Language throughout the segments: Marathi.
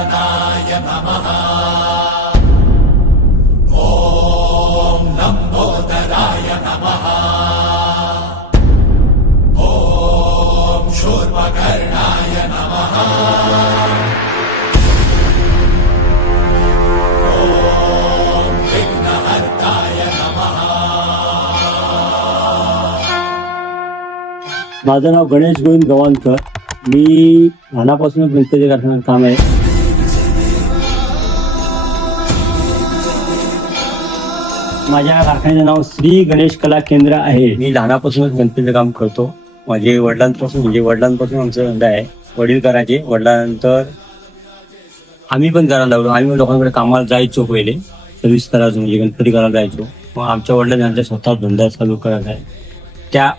गजाननाय नमः। ॐ लम्बोदराय नमः। ॐ शूर्पकर्णाय नमः। ॐ विघ्नहर्ताय नमः। माझं नाव गणेश गोविंद गवाणकर. मी लहानापासून गणपती कारखान्यात काम आहे. माझ्या कारखान्याचं नाव श्री गणेश कला केंद्र आहे. मी लहानापासूनच गणपतीचं काम करतो. माझे वडिलांपासून आमचा धंदा आहे. वडील करायचे, वडिलांनंतर आम्ही पण करायला लागलो. आम्ही लोकांकडे कामाला जायचो, पहिले सर्व्हिस करायचो, म्हणजे गणपती करायला जायचो. मग आमच्या वडिलांनी आमच्या स्वतः धंदा चालू करायचा आहे.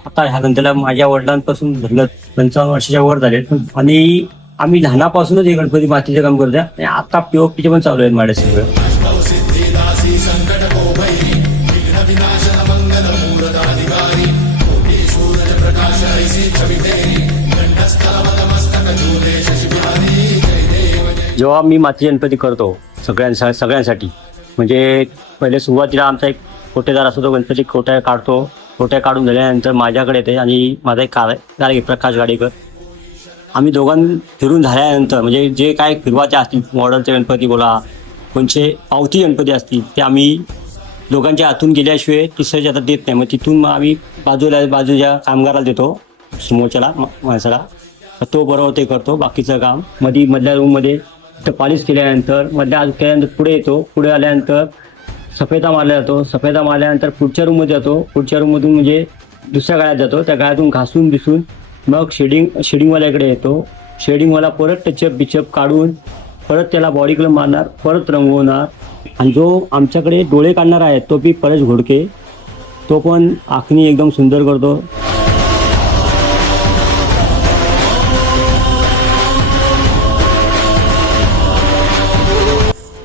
आता ह्या धंद्याला माझ्या वडिलांपासून धरलं 55 वर्षाच्या वर झाले. आणि आम्ही लहानापासूनच हे गणपती मातीचे काम करतो. आणि आता पीओपीचे पण चालू आहेत माझ्या सगळं. जेव्हा मी माती गणपती करतो सगळ्यांसाठी, म्हणजे पहिले सुरुवातीला आमचा एक कोटेदार असतो. तो गणपती कोट्या काढून झाल्यानंतर माझ्याकडे येते आणि माझा एक कार्यक्रम प्रकाश गाडेकर. आम्ही दोघां फिरून झाल्यानंतर, म्हणजे जे काय फिरवाचे असतील, मॉडेलचे गणपती बोला, कोणचे पावती गणपती असतील, ते आम्ही दोघांच्या हातून गेल्याशिवाय तिसऱ्याच्या हातात देत नाही. मग तिथून मग आम्ही बाजूच्या कामगाराला देतो, समोरच्याला माणसाला. तो बरोबर ते करतो बाकीचं काम. मधल्या रूममध्ये तर पॉलिश केल्यानंतर, पुढे येतो. पुढे आल्यानंतर सफेदा मारला जातो. सफेदा मारल्यानंतर पुढच्या रूममध्ये जातो. पुढच्या रूममधून म्हणजे दुसऱ्या गाळ्यात जातो. त्या गाळ्यातून घासून बिसून मग शेडिंगवाल्याकडे येतो. शेडिंगवाला परत टचअप काढून परत त्याला बॉडी कलर मारणार, परत रंगवणार. आणि जो आमच्याकडे डोळे काढणार आहे तो बी परेश घोडके, तो पण आखणी एकदम सुंदर करतो.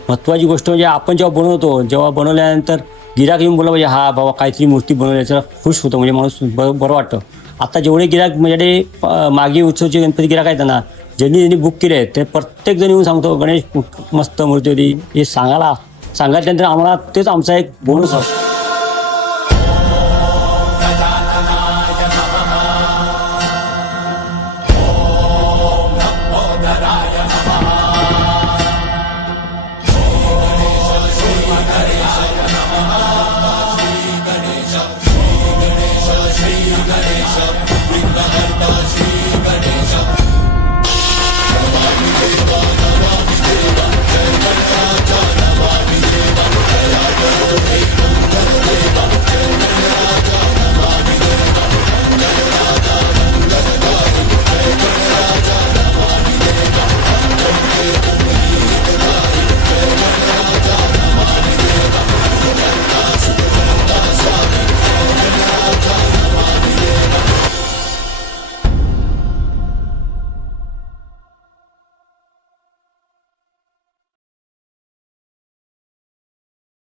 महत्त्वाची गोष्ट म्हणजे आपण जेव्हा बनवल्यानंतर गिराक येऊन बोला, म्हणजे हा बाबा काहीतरी मूर्ती बनवल्याचं खुश होतं, म्हणजे माणूस बरं वाटतं. आता जेवढे गिराक माझ्याकडे मागे उत्सवचे गणपती गिराक आहेत ना, ज्यांनी बुक केले आहेत, ते प्रत्येक जण येऊन सांगतो गणेश मस्त मूर्ती होती. हे सांगायच्यानंतर आम्हाला तेच आमचा एक बोनस असतो.